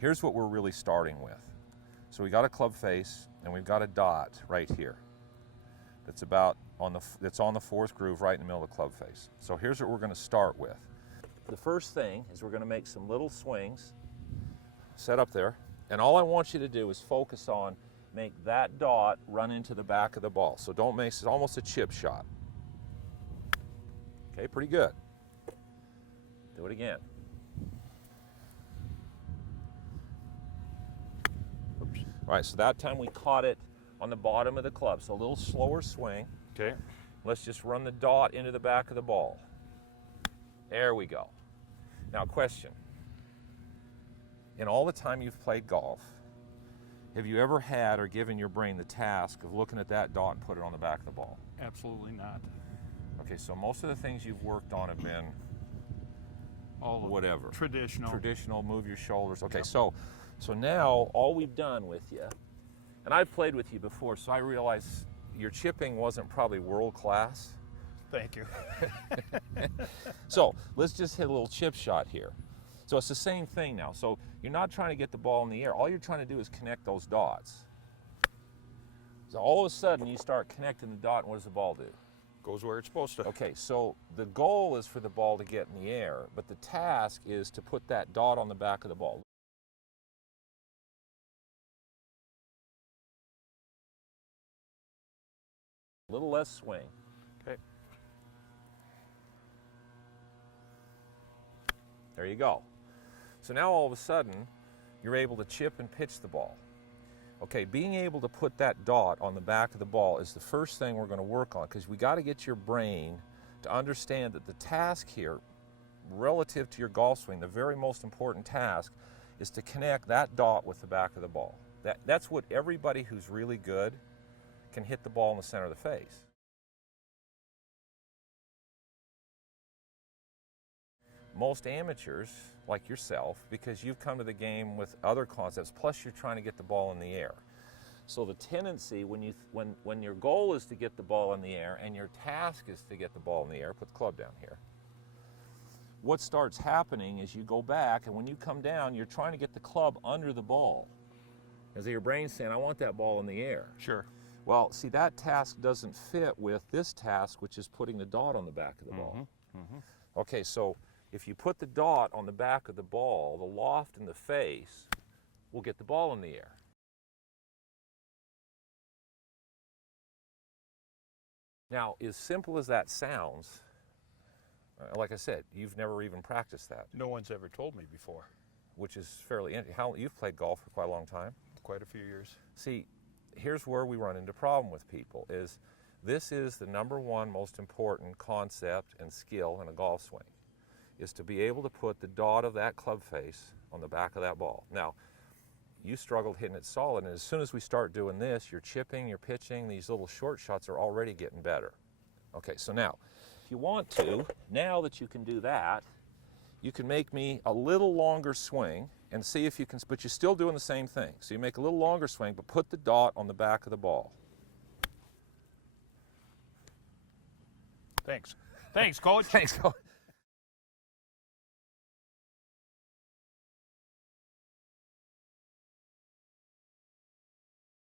Here's what we're really starting with. So we got a club face and we've got a dot right here. That's on the fourth groove right in the middle of the club face. So here's what we're going to start with. The first thing is we're going to make some little swings, set up there, and all I want you to do is focus on make that dot run into the back of the ball. So don't make it almost a chip shot. Okay, pretty good. Do it again. Oops. All right, so that time we caught it on the bottom of the club, so a little slower swing. Okay. Let's just run the dot into the back of the ball. There we go. Now, question. In all the time you've played golf, have you ever had or given your brain the task of looking at that dot and put it on the back of the ball? Absolutely not. Okay, so most of the things you've worked on have been All of whatever. Traditional. Traditional, move your shoulders. Okay, so now all we've done with you, and I've played with you before, so I realize your chipping wasn't probably world class. Thank you. So let's just hit a little chip shot here. So it's the same thing now. So you're not trying to get the ball in the air. All you're trying to do is connect those dots. So all of a sudden you start connecting the dot, and what does the ball do? Goes where it's supposed to. Okay, so the goal is for the ball to get in the air, but the task is to put that dot on the back of the ball. A little less swing. Okay. There you go. So now all of a sudden, you're able to chip and pitch the ball. Okay, being able to put that dot on the back of the ball is the first thing we're going to work on, because we got to get your brain to understand that the task here, relative to your golf swing, the very most important task is to connect that dot with the back of the ball. That's what everybody who's really good can hit the ball in the center of the face. Most amateurs, like yourself, because you've come to the game with other concepts, plus you're trying to get the ball in the air. So the tendency when your goal is to get the ball in the air and your task is to get the ball in the air, put the club down here. What starts happening is you go back, and when you come down, you're trying to get the club under the ball. As your brain's saying, I want that ball in the air. Sure. Well, see, that task doesn't fit with this task, which is putting the dot on the back of the ball. Okay, so if you put the dot on the back of the ball, the loft in the face will get the ball in the air. Now, as simple as that sounds, like I said, you've never even practiced that. No one's ever told me before. Which is fairly interesting. You've played golf for quite a long time? Quite a few years. See, here's where we run into problem with people is this is the #1 most important concept and skill in a golf swing, is to be able to put the dot of that club face on the back of that ball. Now, you struggled hitting it solid, and as soon as we start doing this, your chipping, your pitching, these little short shots are already getting better. Okay, so now, if you want to, now that you can do that, you can make me a little longer swing and see if you can, but you're still doing the same thing. So you make a little longer swing, but put the dot on the back of the ball. Thanks. Thanks, Coach. Thanks, Coach.